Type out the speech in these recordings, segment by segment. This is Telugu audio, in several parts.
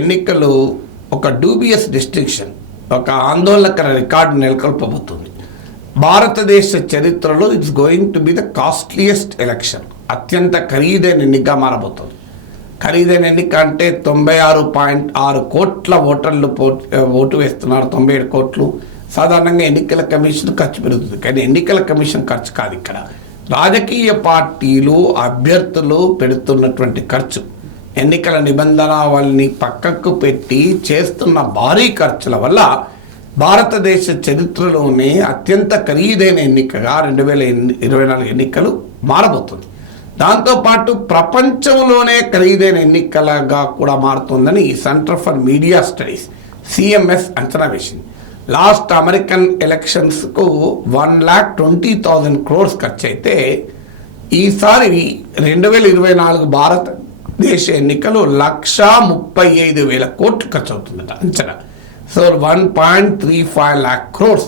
ఎన్నికలు ఒక డూబియస్ డిస్టింక్షన్, ఒక ఆందోళనకర రికార్డు నెలకొల్పబోతుంది. భారతదేశ చరిత్రలో it's going to be the costliest election. అత్యంత ఖరీదైన ఎన్నిక మారబోతుంది. ఖరీదైన ఎన్నిక అంటే 96.6 కోట్ల ఓటర్లు ఓటు వేస్తున్నారు. 97 కోట్లు. సాధారణంగా ఎన్నికల కమిషన్ ఖర్చు పెరుగుతుంది, కానీ ఎన్నికల కమిషన్ ఖర్చు కాదు. ఇక్కడ రాజకీయ పార్టీలు అభ్యర్థులు పెడుతున్నటువంటి ఖర్చు, ఎన్నికల నిబంధనల్ని పక్కకు పెట్టి చేస్తున్న భారీ ఖర్చుల వల్ల భారతదేశ చరిత్రలోనే అత్యంత ఖరీదైన ఎన్నికగా 2024 ఎన్నికలు మారబోతుంది. దాంతోపాటు ప్రపంచంలోనే ఖరీదైన ఎన్నికలుగా కూడా మారుతుందని centre for media studies CMS అంచనా వేసింది. లాస్ట్ అమెరికన్ ఎలక్షన్స్కు 1,20,000 crores ఖర్చు అయితే ఈసారి 2024 భారతదేశ ఎన్నికలు 1,35,000 కోట్లు ఖర్చు అవుతుందట అంచనా. సో 1.35 lakh crores,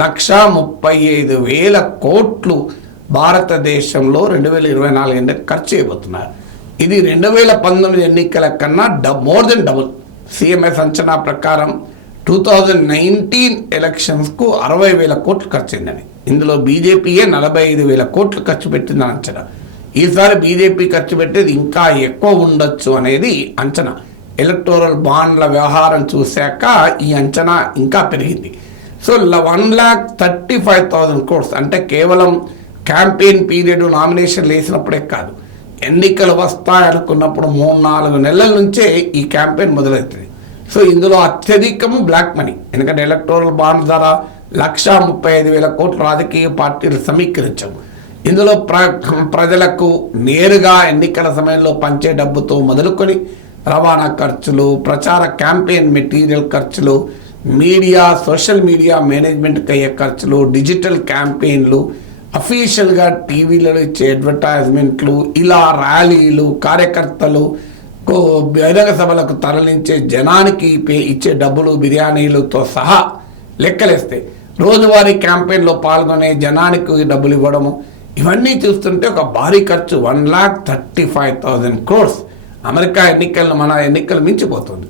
1,35,000 కోట్లు భారతదేశంలో 2024 ఎన్నికలు ఖర్చు చేయబోతున్నారు. ఇది 2019 ఎన్నికల కన్నా మోర్ దెన్ డబుల్. CMS అంచనా ప్రకారం 2019 ఎలక్షన్స్కు 60,000 కోట్లు ఖర్చు అయిందని. ఇందులో బీజేపీయే 45,000 కోట్లు ఖర్చు పెట్టిందని అంచనా. ఈసారి బీజేపీ ఖర్చు పెట్టేది ఇంకా ఎక్కువ ఉండొచ్చు అనేది అంచనా. ఎలక్టోరల్ బాండ్ల వ్యవహారం చూశాక ఈ అంచనా ఇంకా పెరిగింది. సో 1,35,000 crores అంటే కేవలం క్యాంపెయిన్ పీరియడ్ నామినేషన్లు వేసినప్పుడే కాదు, ఎన్నికలు వస్తాయనుకున్నప్పుడు 3-4 నెలల నుంచే ఈ క్యాంపెయిన్ మొదలవుతుంది. సో ఇందులో అత్యధికము బ్లాక్ మనీ, ఎందుకంటే ఎలక్టోరల్ బాండ్ ద్వారా 1,35,000 కోట్లు రాజకీయ పార్టీలు సమీకరించవు. ఇందులో ప్రజలకు నేరుగా ఎన్నికల సమయంలో పంచే డబ్బుతో మొదలుకొని రవాణా ఖర్చులు, ప్రచార క్యాంపెయిన్ మెటీరియల్ ఖర్చులు, మీడియా సోషల్ మీడియా మేనేజ్మెంట్కి అయ్యే ఖర్చులు, డిజిటల్ క్యాంపెయిన్లు, అఫీషియల్గా టీవీలలో ఇచ్చే అడ్వర్టైజ్మెంట్లు, ఇలా ర్యాలీలు, కార్యకర్తలు బహిరంగ సభలకు తరలించే జనానికి ఇచ్చే డబ్బులు, బిర్యానీలతో సహా లెక్కలేస్తే రోజువారీ క్యాంపెయిన్లో పాల్గొనే జనానికి డబ్బులు ఇవ్వడము, ఇవన్నీ చూస్తుంటే ఒక భారీ ఖర్చు. 1,35,000 crores అమెరికా ఎన్నికలను మన ఎన్నికలు మించిపోతుంది.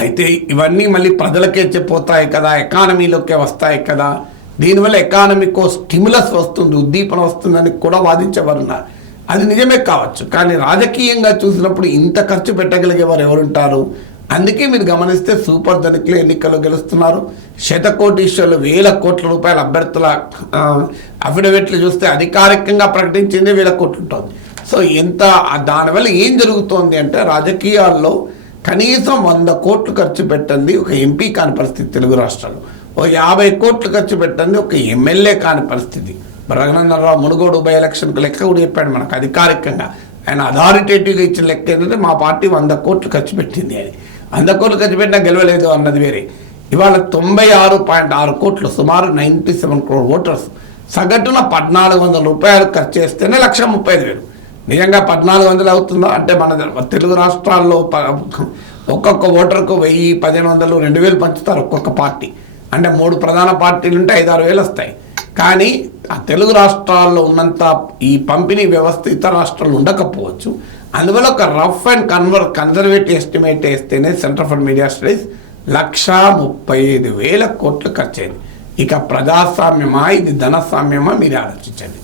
అయితే ఇవన్నీ మళ్ళీ ప్రజలకే చెప్పిపోతాయి కదా, ఎకానమీలోకే వస్తాయి కదా, దీనివల్ల ఎకానమీకో స్టిమ్యులస్ వస్తుంది, ఉద్దీపన వస్తుందని కూడా వాదించేవారున్నారు. అది నిజమే కావచ్చు, కానీ రాజకీయంగా చూసినప్పుడు ఇంత ఖర్చు పెట్టగలిగే వారు ఎవరుంటారు? అందుకే మీరు గమనిస్తే సూపర్ ధనికులు ఎన్నికల్లో గెలుస్తున్నారు. శతకోటీశ్వర్లు 1,000 కోట్ల రూపాయల అభ్యర్థుల అఫిడవిట్లు చూస్తే అధికారికంగా ప్రకటించింది 1,000 కోట్లు ఉంటుంది. సో దానివల్ల ఏం జరుగుతోంది అంటే రాజకీయాల్లో కనీసం 100 కోట్లు ఖర్చు పెట్టండి ఒక ఎంపీ కాని పరిస్థితి తెలుగు రాష్ట్రాల్లో, ఓ 50 కోట్లు ఖర్చు పెట్టండి ఒక ఎమ్మెల్యే కాని పరిస్థితి. రఘునందన్ రావు మునుగోడు ఉప ఎలక్షన్కు లెక్క కూడా చెప్పాడు మనకు అధికారికంగా. ఆయన అథారిటేటివ్గా ఇచ్చిన లెక్క ఏంటంటే మా పార్టీ 100 కోట్లు ఖర్చు పెట్టింది అని. 100 కోట్లు ఖర్చు పెట్టినా గెలవలేదు అన్నది వేరే. ఇవాళ 96.6 కోట్లు, సుమారు 97 crore ఓటర్స్ సగటున 1,400 రూపాయలు ఖర్చు చేస్తేనే 1,35,000. నిజంగా 1,400 అవుతుందా అంటే మన తెలుగు రాష్ట్రాల్లో ఒక్కొక్క ఓటర్కు 1,000, 1,500, 2,000 పంచుతారు ఒక్కొక్క పార్టీ. అంటే 3 ప్రధాన పార్టీలు ఉంటే 5-6 వేలు వస్తాయి. కానీ ఆ తెలుగు రాష్ట్రాల్లో ఉన్నంత ఈ పంపిణీ వ్యవస్థ ఇతర రాష్ట్రాల్లో ఉండకపోవచ్చు. అందువల్ల ఒక రఫ్ అండ్ కన్జర్వేటివ్ ఎస్టిమేట్ వేస్తేనే సెంటర్ ఫర్ మీడియా స్టడీస్ 1,35,000 కోట్లు ఖర్చు అయింది. ఇక ప్రజాస్వామ్యమా ఇది ధనస్వామ్యమా మీరు ఆలోచించండి.